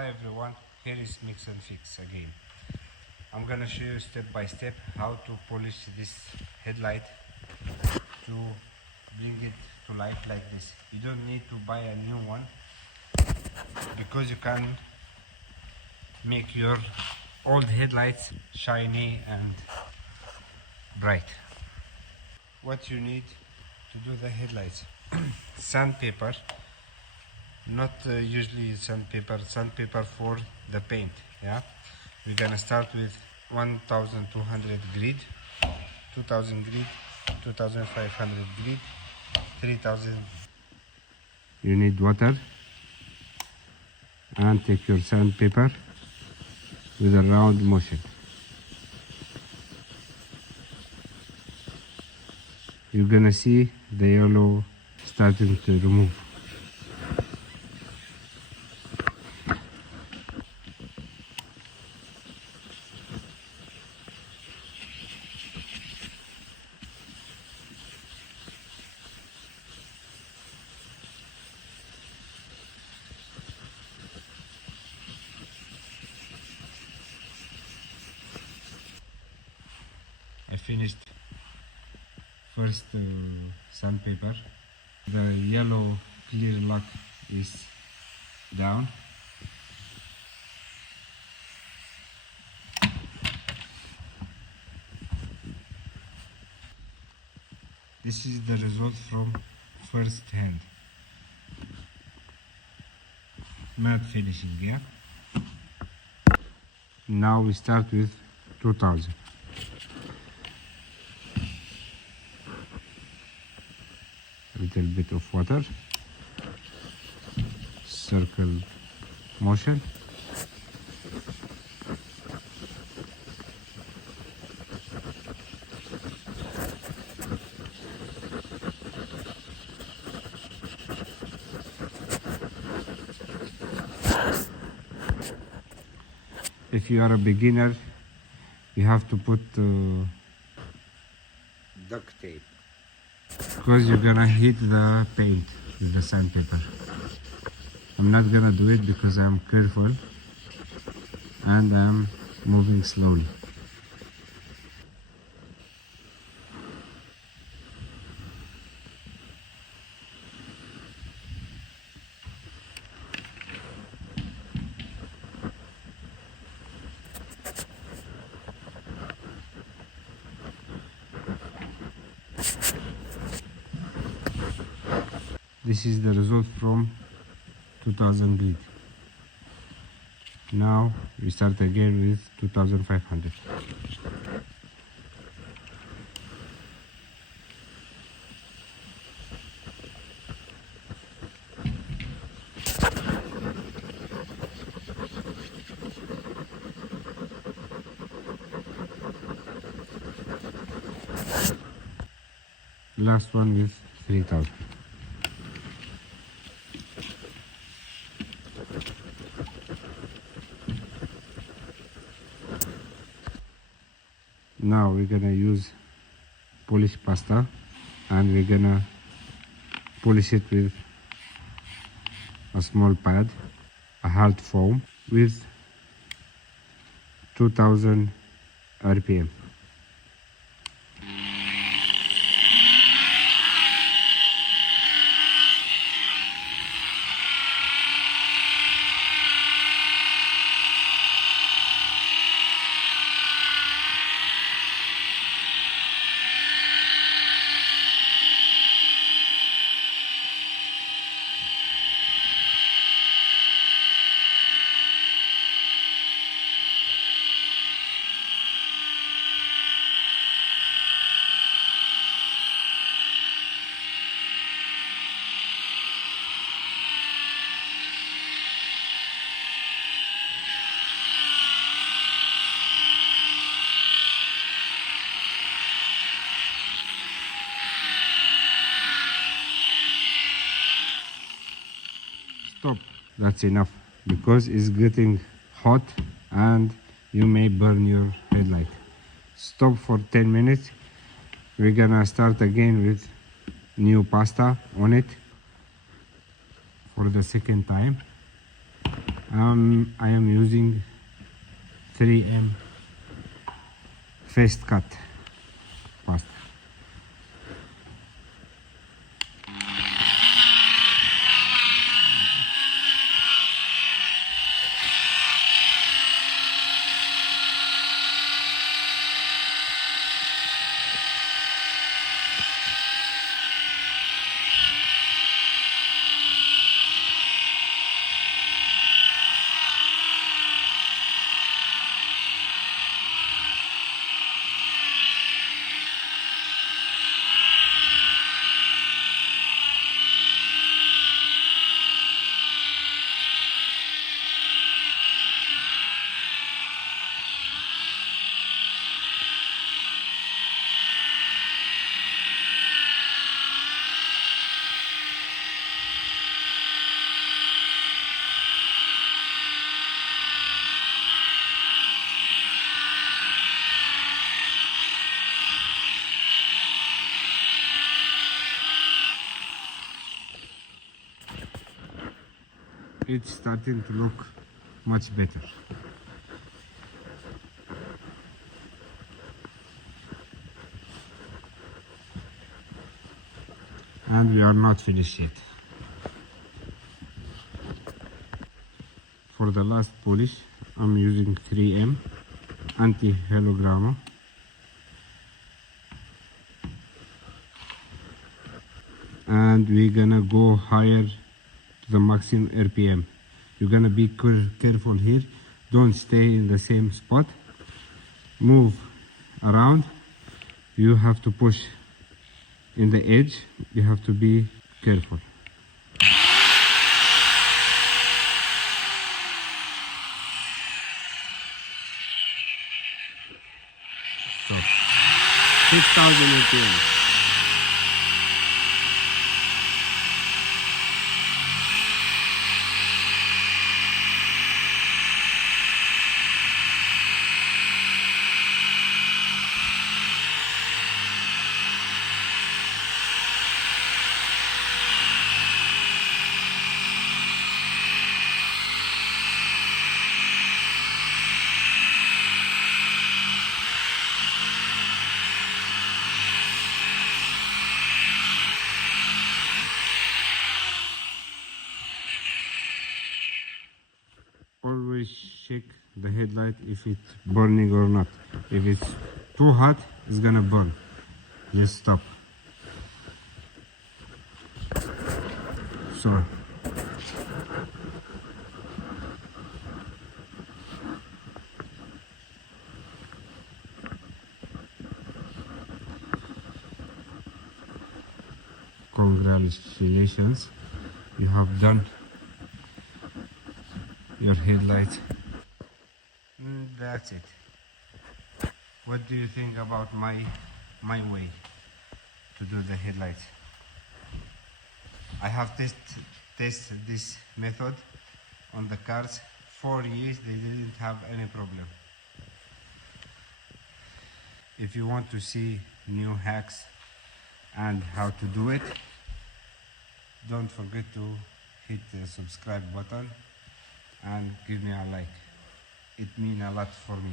Hi everyone, here is Mix and Fix again. I'm gonna show you step by step how to polish this headlight to bring it to life like this. You don't need to buy a new one because you can make your old headlights shiny and bright. What you need to do the headlights: sandpaper. Not usually sandpaper for the paint. Yeah, we're gonna start with 1200 grit, 2000 grit, 2500 grit, 3000. You need water and take your sandpaper with a round motion. You're gonna see the yellow starting to remove. I finished first sandpaper. The yellow clear lac is down. This is the result from first hand. Matte finishing, yeah? Now we start with 2000. A little bit of water, circle motion. If you are a beginner, you have to put duct tape because you're gonna hit the paint with the sandpaper. I'm not gonna do it because I'm careful and I'm moving slowly. This is the result from 2000 grit. Now we start again with 2500. Last one with 3000. Now we're gonna use polish pasta and we're gonna polish it with a small pad, a hard foam with 2000 RPM. Stop. That's enough because it's getting hot and you may burn your headlight. Stop for 10 minutes. We're gonna start again with new pasta on it for the second time. I am using 3M fast cut pasta. It's starting to look much better. And we are not finished yet. For the last polish, I'm using 3M anti-hologram. And we're gonna go higher to the maximum RPM. You're gonna be careful here. Don't stay in the same spot. Move around. You have to push in the edge. You have to be careful. So 6,000 RPM. Always check the headlight if it's burning or not. If it's too hot, it's gonna burn. Just stop. So congratulations, you have done your headlight. That's it. What do you think about my way to do the headlights? I have tested this method on the cars 4 years. They didn't have any problem. If you want to see new hacks and how to do it, don't forget to hit the subscribe button and give me a like. It means a lot for me.